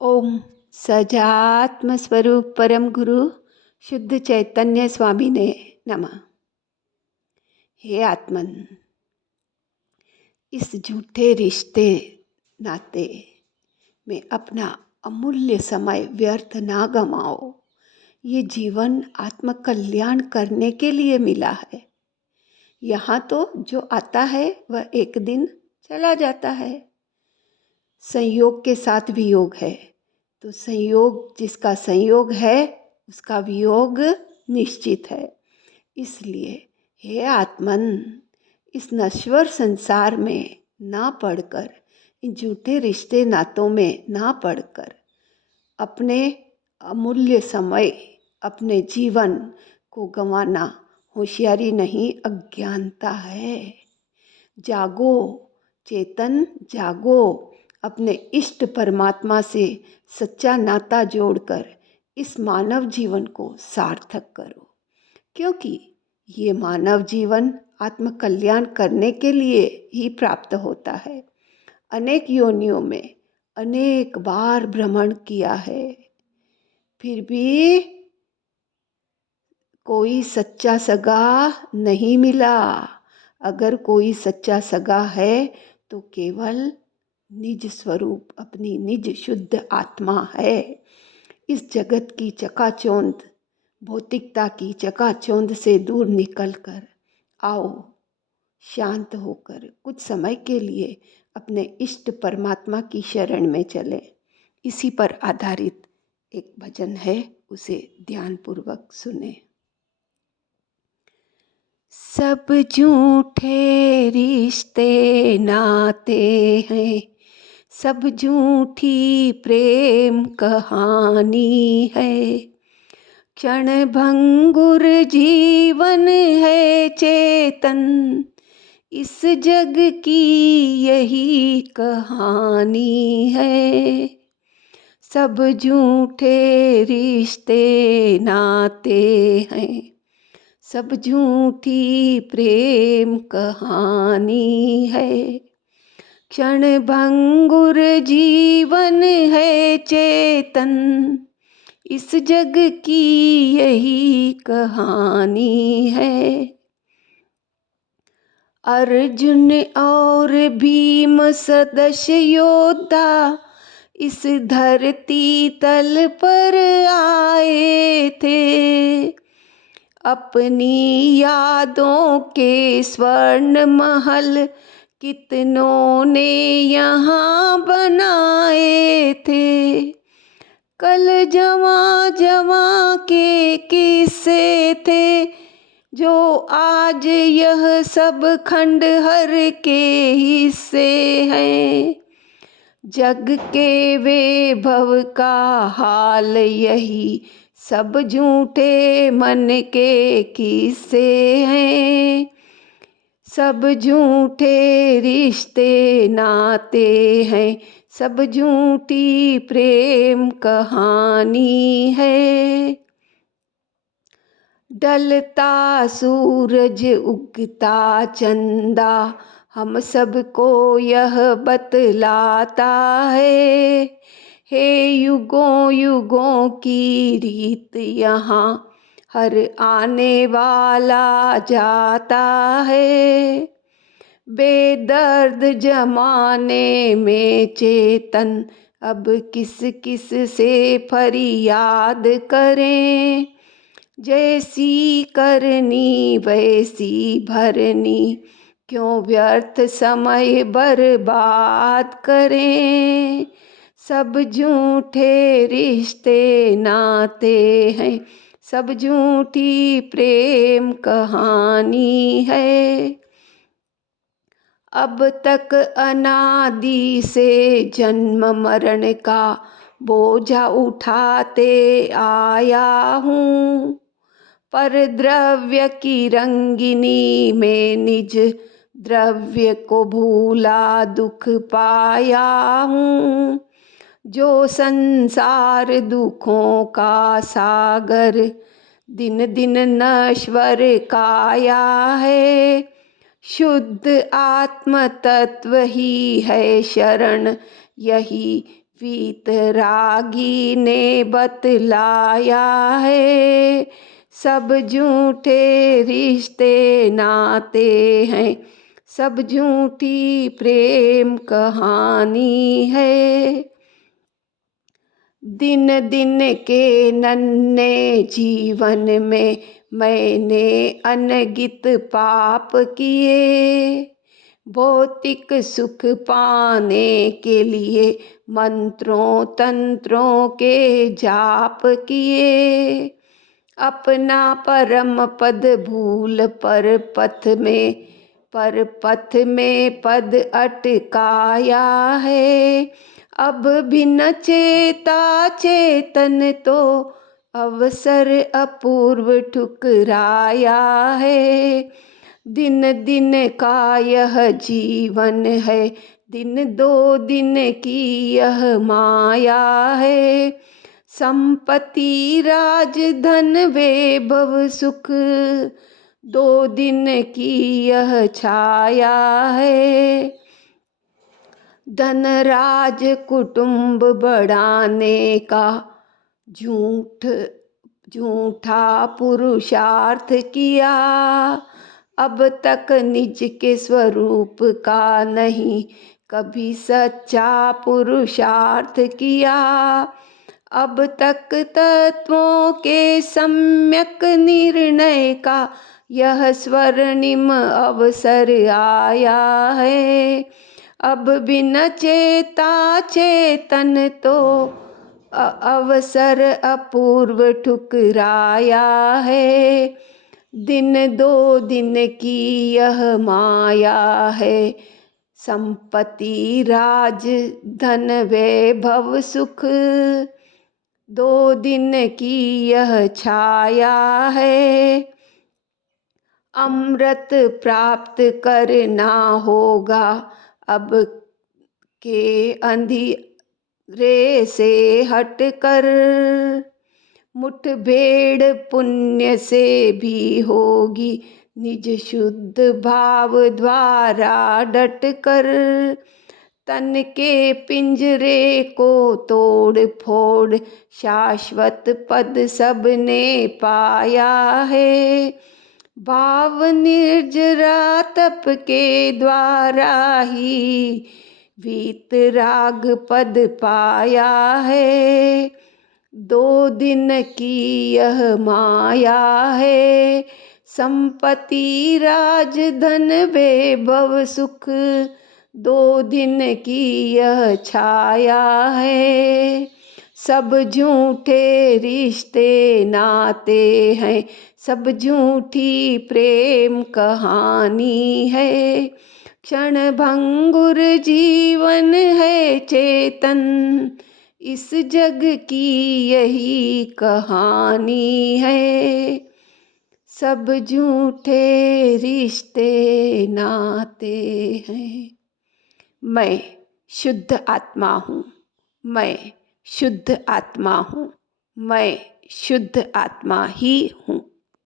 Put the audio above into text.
ओम सजात्म स्वरूप परम गुरु शुद्ध चैतन्य स्वामी ने नमः। हे आत्मन, इस झूठे रिश्ते नाते में अपना अमूल्य समय व्यर्थ ना गमाओ। ये जीवन आत्म कल्याण करने के लिए मिला है। यहाँ तो जो आता है वह एक दिन चला जाता है। संयोग के साथ वियोग है, तो संयोग जिसका संयोग है उसका वियोग निश्चित है। इसलिए हे आत्मन, इस नश्वर संसार में ना पड़कर, इन झूठे रिश्ते नातों में ना पड़कर अपने अमूल्य समय, अपने जीवन को गंवाना होशियारी नहीं, अज्ञानता है। जागो चेतन, जागो। अपने इष्ट परमात्मा से सच्चा नाता जोड़कर इस मानव जीवन को सार्थक करो, क्योंकि ये मानव जीवन आत्म कल्याण करने के लिए ही प्राप्त होता है। अनेक योनियों में अनेक बार भ्रमण किया है, फिर भी कोई सच्चा सगा नहीं मिला। अगर कोई सच्चा सगा है तो केवल निज स्वरूप, अपनी निज शुद्ध आत्मा है। इस जगत की चकाचौंध, भौतिकता की चकाचौंध से दूर निकलकर आओ, शांत होकर कुछ समय के लिए अपने इष्ट परमात्मा की शरण में चले। इसी पर आधारित एक भजन है, उसे ध्यानपूर्वक सुने। सब झूठे रिश्ते नाते हैं, सब झूठी प्रेम कहानी है। क्षण भंगुर जीवन है चेतन, इस जग की यही कहानी है। सब झूठे रिश्ते नाते हैं, सब झूठी प्रेम कहानी है। क्षण भंगुर जीवन है चेतन, इस जग की यही कहानी है। अर्जुन और भीम सदस्य योद्धा इस धरती तल पर आए थे। अपनी यादों के स्वर्ण महल कितनों ने यहाँ बनाए थे। कल जवां जवां के किस्से थे, जो आज यह सब खंडहर के हिस्से हैं। जग के वैभव का हाल यही, सब झूठे मन के किस्से हैं। सब झूठे रिश्ते नाते हैं, सब झूठी प्रेम कहानी है। ढलता सूरज उगता चंदा हम सबको यह बतलाता है। हे युगों युगों की रीत यहाँ, हर आने वाला जाता है। बेदर्द जमाने में चेतन, अब किस किस से फरियाद करें। जैसी करनी वैसी भरनी, क्यों व्यर्थ समय बर्बाद करें। सब झूठे रिश्ते नाते हैं, सब झूठी प्रेम कहानी है। अब तक अनादि से जन्म मरण का बोझा उठाते आया हूँ, पर द्रव्य की रंगिनी में निज द्रव्य को भूला दुख पाया हूँ। जो संसार दुखों का सागर दिन दिन नश्वर काया है। शुद्ध आत्म तत्व ही है शरण, यही वीतरागी ने बतलाया है, सब झूठे रिश्ते नाते हैं, सब झूठी प्रेम कहानी है। दिन दिन के नन्हे जीवन में मैंने अनगित पाप किए, भौतिक सुख पाने के लिए मंत्रों तंत्रों के जाप किए। अपना परम पद भूल पर पथ में पद अटकाया है। अब भी न चेता चेतन तो अवसर अपूर्व ठुकराया है। दिन दिन का यह जीवन है, दिन दो दिन की यह माया है। संपत्ति राज धन वैभव सुख, दो दिन की यह छाया है। धनराज कुटुंब बढ़ाने का झूठा पुरुषार्थ किया, अब तक निज के स्वरूप का नहीं कभी सच्चा पुरुषार्थ किया। अब तक तत्वों के सम्यक निर्णय का यह स्वर्णिम अवसर आया है। अब भी न चेता चेतन तो अवसर अपूर्व ठुकराया है। दिन दो दिन की यह माया है, संपत्ति राज धन वैभव सुख, दो दिन की यह छाया है। अमृत प्राप्त करना होगा अब के अंधेरे से हटकर, मुठभेड़ पुण्य से भी होगी निज शुद्ध भाव द्वारा डटकर। तन के पिंजरे को तोड़ फोड़ शाश्वत पद सबने पाया है। भाव निर्जरा तप के द्वारा ही वीतराग पद पाया है। दो दिन की यह माया है, संपत्ति राज धन वैभव सुख, दो दिन की यह छाया है। सब झूठे रिश्ते नाते हैं, सब झूठी प्रेम कहानी है। क्षण भंगुर जीवन है चेतन, इस जग की यही कहानी है। सब झूठे रिश्ते नाते हैं। मैं शुद्ध आत्मा हूँ, मैं शुद्ध आत्मा हूँ, मैं शुद्ध आत्मा ही हूँ।